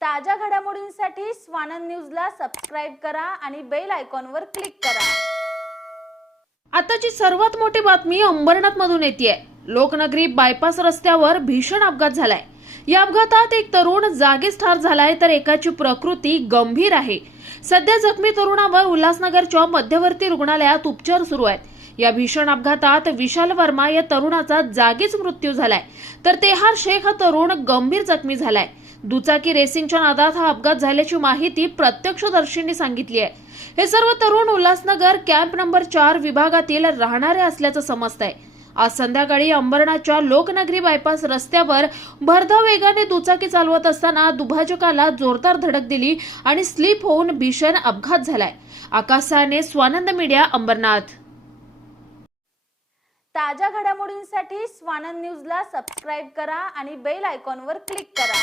ताज्या घडामोडींसाठी स्वानंद न्यूजला सबस्क्राईब करा आणि बेल आयकॉनवर क्लिक करा. आताची सर्वात मोठी बातमी अंबरनाथ मधून येते लोकनगरी बायपास रस्त्यावर भीषण अपघात झालाय. या अपघातात एक तरुण जागीच ठार झालाय तर एकाची प्रकृती गंभीर आहे. सध्या जखमी तरुणावर उल्हासनगरच्या मध्यवर्ती रुग्णालयात उपचार सुरू आहेत. या भीषण अपघातात विशाल वर्मा या तरुणाचा जागीच मृत्यू झालाय. तर तेहार शेख हा तरुण गंभीर जखमी झालाय. दुचाकी रेसिंगच्या नादात हा अपघात झाल्याची माहिती प्रत्यक्षदर्शींनी सांगितली आहे. हे सर्व तरुण उल्हासनगर कॅम्प नंबर चार विभागातील राहणारे असल्याचं समजतंय. आज संध्याकाळी अंबरनाथच्या लोकनगरी बायपास रस्त्यावर भरधाव वेगाने दुचाकी चालवत असताना दुभाजकाला जोरदार धडक दिली आणि स्लिप होऊन भीषण अपघात झालाय. आकाशाने स्वानंद मीडिया अंबरनाथ. ताज्या घडामोडींसाठी स्वानंद न्यूजला सबस्क्राईब करा आणि बेल आयकॉनवर क्लिक करा.